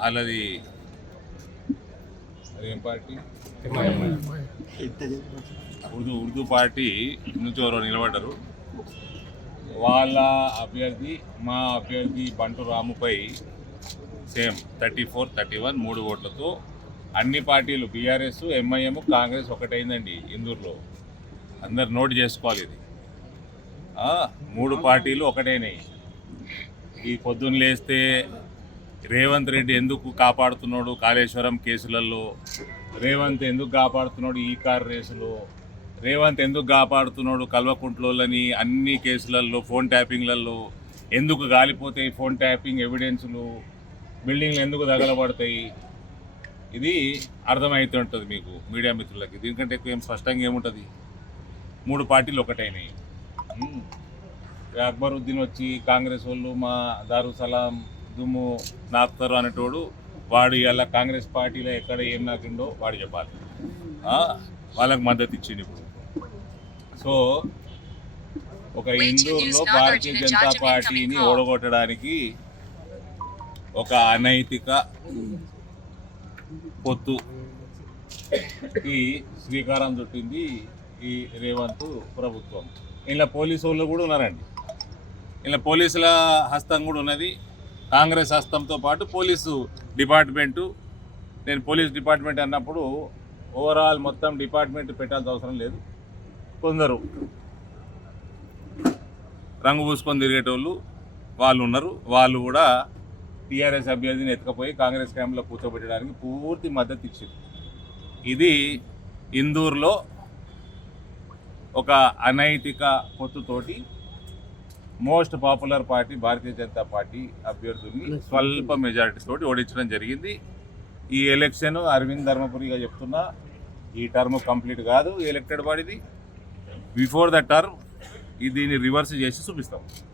వాళ్ళది అదేం party Urdu party నుంచి ఎవరో నిలబడ్డారు. వాళ్ళ అభ్యర్థి మా అభ్యర్థి బంటు రాముపై సేమ్ 34-31 3 ఓట్లతో అన్ని పార్టీలు బీఆర్ఎస్, ఎంఐఎం, కాంగ్రెస్ ఒకటైందండి ఇందూరులో. అందరు నోట్ చేసుకోవాలి ఇది. 3 పార్టీలు ఒకటైనాయి. ఈ పొద్దున్న లేస్తే రేవంత్ రెడ్డి ఎందుకు కాపాడుతున్నాడు కాళేశ్వరం కేసులలో, రేవంత్ ఎందుకు కాపాడుతున్నాడు ఈ కార్ రేసులో, రేవంత్ ఎందుకు కాపాడుతున్నాడు కల్వకుంట్లోని అన్ని కేసులలో, ఫోన్ ట్యాపింగ్లలో ఎందుకు గాలిపోతాయి ఫోన్ ట్యాపింగ్ ఎవిడెన్సులు, బిల్డింగ్లు ఎందుకు తగలబడతాయి, ఇది అర్థమవుతుంటుంది మీకు మీడియా మిత్రులకి. దీనికంటే ఎక్కువ ఏం స్పష్టంగా ఏముంటుంది. 3 పార్టీలు ఒకటైనాయి. అక్బరుద్దీన్ వచ్చి కాంగ్రెస్ వాళ్ళు మా దారుసలాం దుమ్ము నాకుతారు అనేటోడు, వాడు ఇలా కాంగ్రెస్ పార్టీలో ఎక్కడ ఏం నాకిండో వాడు చెప్పాలి. వాళ్ళకు మద్దతు ఇచ్చింది. ఇప్పుడు సో ఒక ఇందూరులో భారతీయ జనతా పార్టీని ఓడగొట్టడానికి ఒక అనైతిక పొత్తుకి శ్రీకారం చుట్టింది ఈ రేవంత్ ప్రభుత్వం. ఇలా పోలీసు వాళ్ళు కూడా ఉన్నారండి. ఇలా పోలీసుల హస్తం కూడా ఉన్నది. కాంగ్రెస్ హస్తంతో పాటు పోలీసు డిపార్ట్మెంటు. నేను పోలీస్ డిపార్ట్మెంట్ అన్నప్పుడు ఓవరాల్ మొత్తం డిపార్ట్మెంట్ పెట్టాల్సిన అవసరం లేదు. కొందరు రంగు పూసుకొని తిరిగేటోళ్ళు వాళ్ళు ఉన్నారు. వాళ్ళు కూడా టీఆర్ఎస్ అభ్యర్థిని ఎత్తుకపోయి కాంగ్రెస్ క్యాంప్లో కూర్చోబెట్టడానికి పూర్తి మద్దతు ఇచ్చింది. ఇది ఇందూరులో ఒక అనైతిక పొత్తుతోటి most popular party Bharatiya Janata party అభ్యర్థుల్ని స్వల్ప మెజారిటీ తోటి ఓడించడం జరిగింది. ఈ ఎలక్షన్ అరవింద్ ధర్మపురిగా చెప్తున్నా, ఈ టర్మ్ కంప్లీట్ కాదు ఎలక్టెడ్ బాడీది. బిఫోర్ ద టర్మ్ దీన్ని రివర్స్ చేసి చూపిస్తాం.